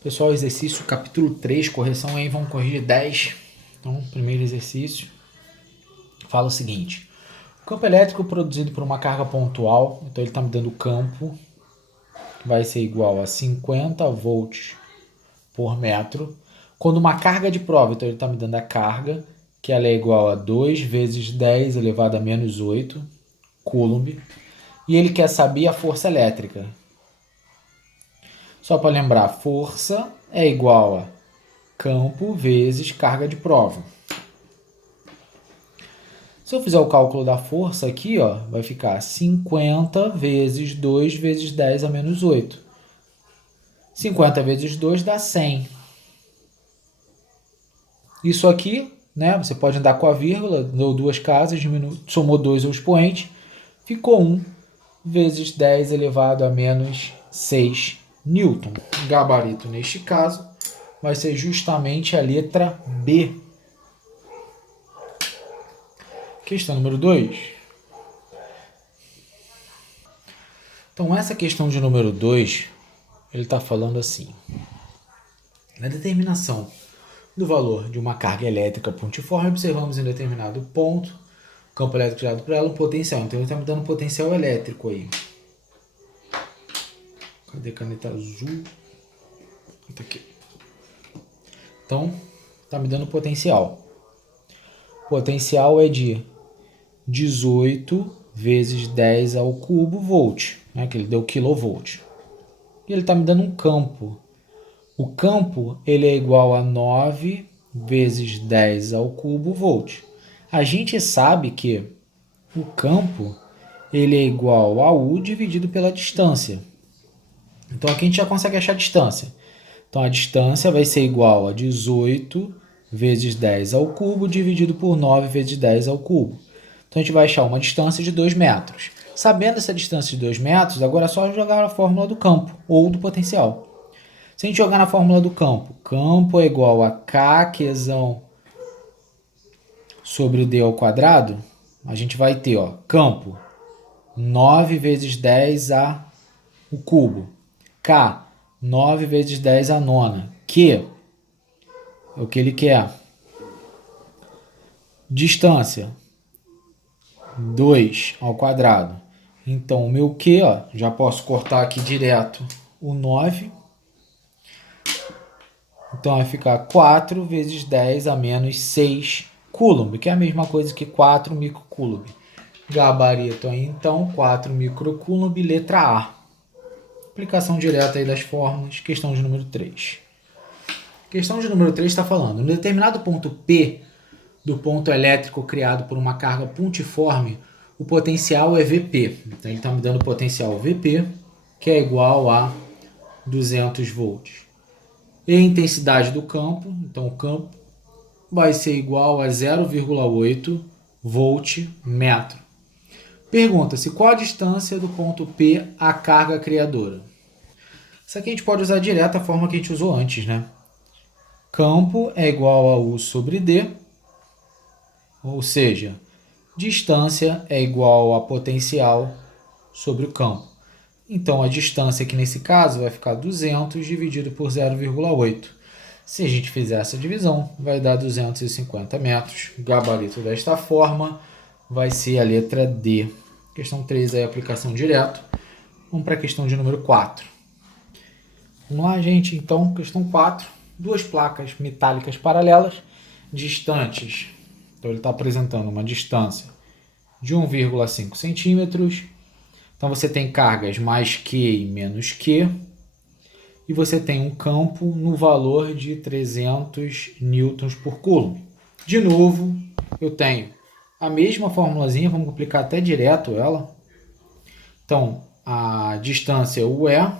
Pessoal, exercício capítulo 3, correção aí, vamos corrigir 10. Então, primeiro exercício fala o seguinte: o campo elétrico produzido por uma carga pontual, então ele está me dando o campo, que vai ser igual a 50 volts por metro, quando uma carga de prova, então ele está me dando a carga, que ela é igual a 2 vezes 10 elevado a menos 8 coulomb, e ele quer saber a força elétrica. Só para lembrar, força é igual a campo vezes carga de prova. Se eu fizer o cálculo da força aqui, ó, vai ficar 50 vezes 2 vezes 10 a menos 8. 50 vezes 2 dá 100. Isso aqui, né, você pode andar com a vírgula, deu duas casas, somou 2 o expoente, ficou 1 vezes 10 elevado a menos 6 newton. O gabarito, neste caso, vai ser justamente a letra B. Questão número 2. Então, essa questão de número 2, ele está falando assim: na determinação do valor de uma carga elétrica pontiforme, observamos em determinado ponto, campo elétrico gerado por ela, um potencial. Então, ele está me dando um potencial elétrico aí. Cadê a caneta azul? Tá aqui. Então, está me dando potencial. Potencial é de 18 vezes 10 ao cubo volt, né, que ele deu quilovolt. E ele está me dando um campo. O campo ele é igual a 9 vezes 10 ao cubo volt. A gente sabe que o campo ele é igual a U dividido pela distância. Então aqui a gente já consegue achar a distância. Então a distância vai ser igual a 18 vezes 10 ao cubo dividido por 9 vezes 10 ao cubo. Então a gente vai achar uma distância de 2 metros. Sabendo essa distância de 2 metros, agora é só jogar a fórmula do campo ou do potencial. Se a gente jogar na fórmula do campo, campo é igual a K quesão sobre o D ao quadrado, a gente vai ter, ó, campo 9 vezes 10 a o cubo. K, 9 vezes 10 a nona. Q é o que ele quer. Distância, 2 ao quadrado. Então, o meu Q, ó, já posso cortar aqui direto o 9. Então, vai ficar 4 vezes 10 a menos 6 coulomb, que é a mesma coisa que 4 microcoulomb. Gabarito aí, então, 4 microcoulomb, letra A. Aplicação direta aí das fórmulas, questão de número 3. Questão de número 3 está falando: no determinado ponto P do ponto elétrico criado por uma carga pontiforme, o potencial é Vp. Então, ele está me dando o potencial Vp, que é igual a 200 volts. E a intensidade do campo, então o campo vai ser igual a 0,8 volt metro. Pergunta-se qual a distância do ponto P à carga criadora. Isso aqui a gente pode usar direto a forma que a gente usou antes, né? Campo é igual a U sobre D, ou seja, distância é igual a potencial sobre o campo. Então, a distância aqui nesse caso vai ficar 200 dividido por 0,8. Se a gente fizer essa divisão, vai dar 250 metros. O gabarito desta forma vai ser a letra D. Questão 3 é a aplicação direto. Vamos para a questão de número 4. Vamos lá, gente. Então, questão 4. Duas placas metálicas paralelas, distantes. Então, ele está apresentando uma distância de 1,5 centímetros. Então, você tem cargas mais Q e menos Q. E você tem um campo no valor de 300 newtons por coulomb. De novo, eu tenho a mesma formulazinha, vamos aplicar até direto ela. Então, a distância U é,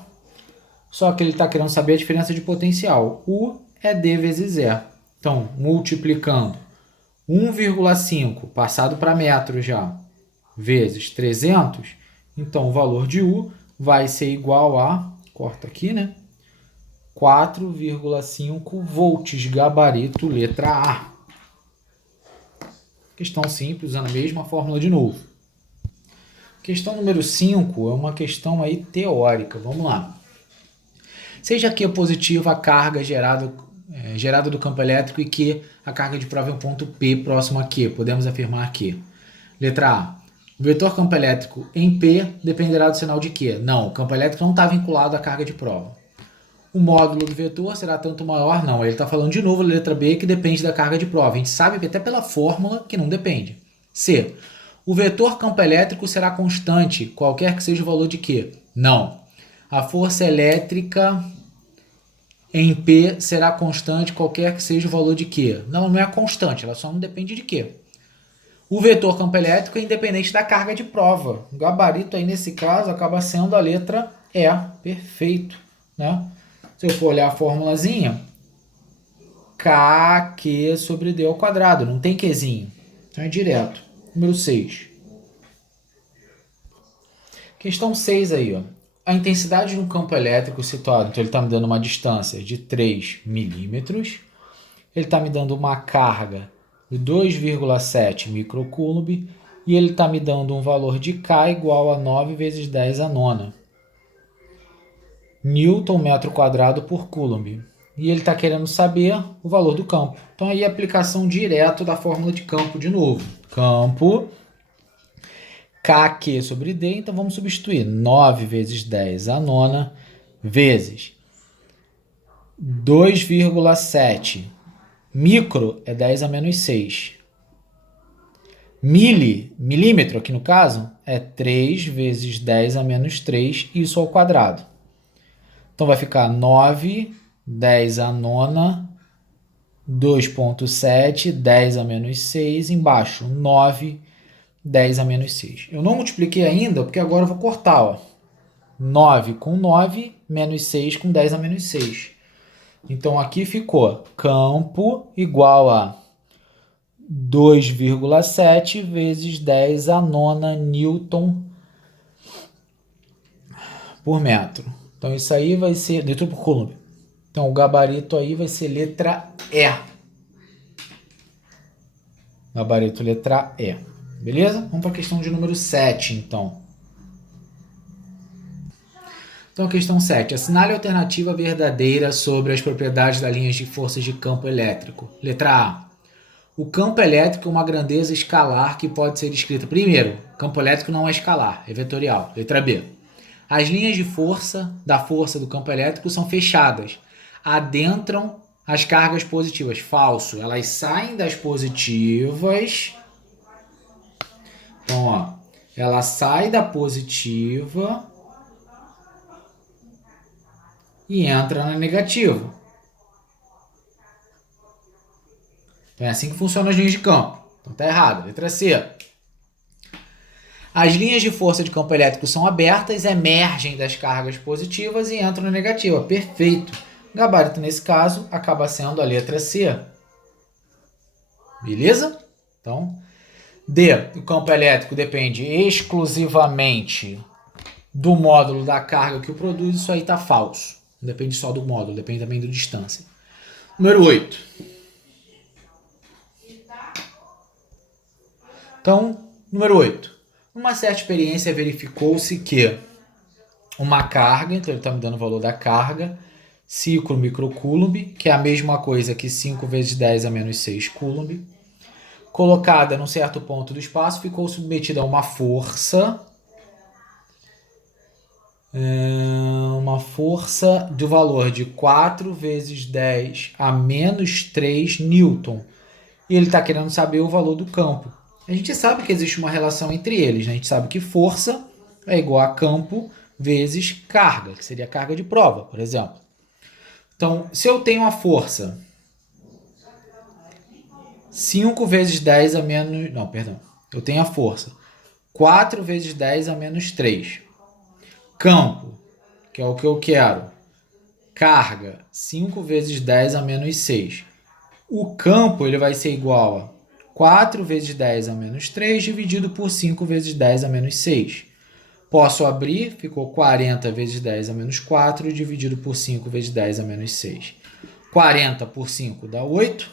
só que ele está querendo saber a diferença de potencial. U é D vezes E. Então, multiplicando 1,5 passado para metro já, vezes 300, então o valor de U vai ser igual a, corta aqui, né? 4,5 volts, gabarito, letra A. Questão simples, usando a mesma fórmula de novo. Questão número 5 é uma questão aí teórica. Vamos lá. seja Q positiva a carga gerada do campo elétrico e que a carga de prova é um ponto P próximo a Q. Podemos afirmar que, letra A, o vetor campo elétrico em P dependerá do sinal de Q. Não, o campo elétrico não está vinculado à carga de prova. O módulo do vetor será tanto maior? Não, ele está falando de novo, letra B, que depende da carga de prova. A gente sabe até pela fórmula que não depende. C, o vetor campo elétrico será constante, qualquer que seja o valor de Q. Não. A força elétrica em P será constante, qualquer que seja o valor de Q. Não, não é constante, ela só não depende de Q. O vetor campo elétrico é independente da carga de prova. O gabarito aí nesse caso acaba sendo a letra E. Perfeito, né? Se eu for olhar a formulazinha, KQ sobre D ao quadrado. Não tem Qzinho. Então é direto. Número 6. Questão 6 aí, ó. A intensidade de um campo elétrico situado, então ele está me dando uma distância de 3 milímetros. Ele está me dando uma carga de 2,7 microcoulomb e ele está me dando um valor de K igual a 9 vezes 10 a nona. Newton metro quadrado por coulomb. E ele está querendo saber o valor do campo. Então aí a aplicação direto da fórmula de campo de novo. Campo KQ sobre D, então vamos substituir 9 vezes 10 a nona vezes 2,7. Micro é 10 a menos 6. Milímetro aqui no caso, é 3 vezes 10 a menos 3, isso ao quadrado. Então vai ficar 9, 10 a nona, 2,7, 10 a menos 6, embaixo 9, 10 a menos 6. Eu não multipliquei ainda, porque agora eu vou cortar, ó. 9 com 9, menos 6 com 10 a menos 6. Então aqui ficou campo igual a 2,7 vezes 10 a nona Newton por metro. Então isso aí vai ser Newton por coulomb. Então o gabarito aí vai ser letra E. Gabarito letra E. Beleza? Vamos para a questão de número 7, então. Então, a questão 7. Assinale a alternativa verdadeira sobre as propriedades das linhas de forças de campo elétrico. Letra A. O campo elétrico é uma grandeza escalar que pode ser descrita. Primeiro, campo elétrico não é escalar, é vetorial. Letra B. As linhas de força da força do campo elétrico são fechadas. Adentram as cargas positivas. Falso. Elas saem das positivas. Então, ó, ela sai da positiva e entra na negativa. Então é assim que funcionam as linhas de campo. Então tá errado. Letra C. As linhas de força de campo elétrico são abertas, emergem das cargas positivas e entram na negativa. Perfeito. O gabarito nesse caso acaba sendo a letra C. Beleza? Então, D. O campo elétrico depende exclusivamente do módulo da carga que o produz. Isso aí tá falso. Não depende só do módulo, depende também da distância. Número 8. Então, número 8. Numa certa experiência, verificou-se que uma carga, então ele está me dando o valor da carga, 5 microcoulomb, que é a mesma coisa que 5 vezes 10 a menos 6 coulomb, colocada num certo ponto do espaço, ficou submetida a uma força do valor de 4 vezes 10 a menos 3 newton. E ele está querendo saber o valor do campo. A gente sabe que existe uma relação entre eles, né? A gente sabe que força é igual a campo vezes carga, que seria a carga de prova, por exemplo. Então, se eu tenho a força 5 vezes 10 a menos... Não, perdão. Eu tenho a força 4 vezes 10 a menos 3. Campo, que é o que eu quero. Carga, 5 vezes 10 a menos 6. O campo ele vai ser igual a 4 vezes 10 a menos 3 dividido por 5 vezes 10 a menos 6. Posso abrir, ficou 40 vezes 10 a menos 4 dividido por 5 vezes 10 a menos 6. 40 por 5 dá 8.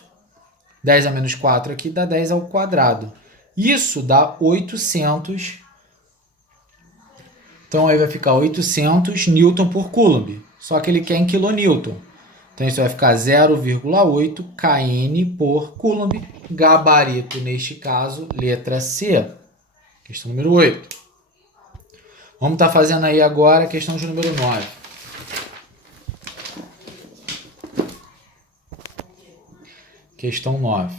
10 a menos 4 aqui dá 10 ao quadrado. Isso dá 800. Então aí vai ficar 800 newton por coulomb. só que ele quer em quilonewton. Então isso vai ficar 0,8 kN por coulomb, gabarito neste caso, letra C. Questão número 8. Vamos estar fazendo aí agora a questão de número 9. Questão 9.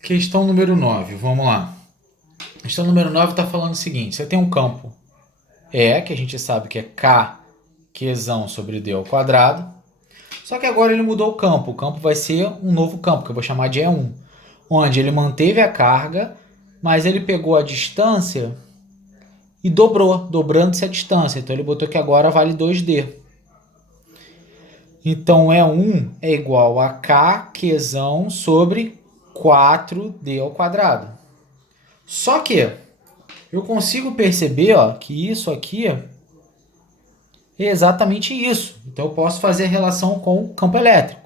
Questão número 9, vamos lá. Questão número 9 está falando o seguinte, você tem um campo E, que a gente sabe que é K Qzão sobre D ao quadrado, só que agora ele mudou o campo vai ser um novo campo, que eu vou chamar de E1, onde ele manteve a carga, mas ele pegou a distância e dobrando-se a distância, então ele botou que agora vale 2D. Então E1 é igual a K Qzão sobre 4D ao quadrado. Só que eu consigo perceber que isso aqui é exatamente isso. Então eu posso fazer a relação com o campo elétrico.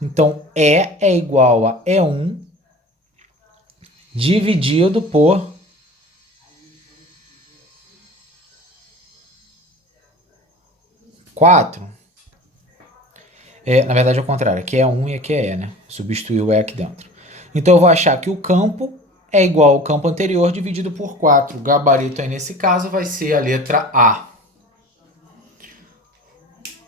Então E é igual a E1 dividido por 4. Na verdade é o contrário. Aqui é 1 e aqui é E, né? Substituir o E aqui dentro. Então eu vou achar que o campo é igual ao campo anterior dividido por 4. O gabarito aí nesse caso vai ser a letra A.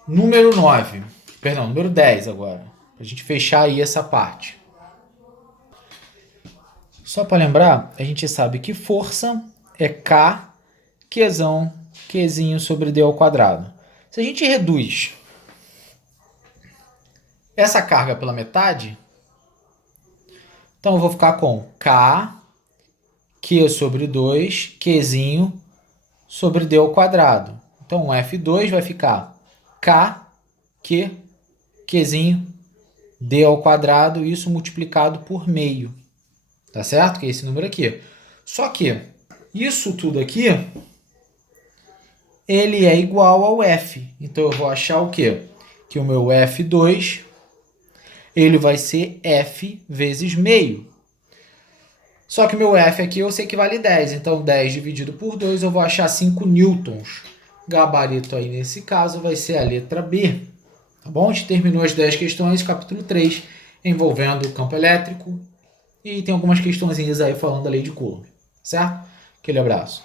Número 9. Perdão, número 10 agora. Pra gente fechar aí essa parte. Só para lembrar, a gente sabe que força é K Qzão, Qzinho sobre D ao quadrado. Se a gente reduz essa carga pela metade, então eu vou ficar com K, Q sobre 2, Qzinho sobre D ao quadrado. Então o F2 vai ficar K, Q, Qzinho, D ao quadrado, isso multiplicado por meio. Tá certo? Que é esse número aqui. Só que isso tudo aqui, ele é igual ao F. Então eu vou achar o quê? Que o meu F2, ele vai ser F vezes meio. Só que o meu F aqui eu sei que vale 10. Então 10 dividido por 2 eu vou achar 5 newtons. Gabarito aí nesse caso vai ser a letra B. Tá bom? A gente terminou as 10 questões, capítulo 3, envolvendo o campo elétrico. E tem algumas questõezinhas aí falando da lei de Coulomb. Certo? Aquele abraço.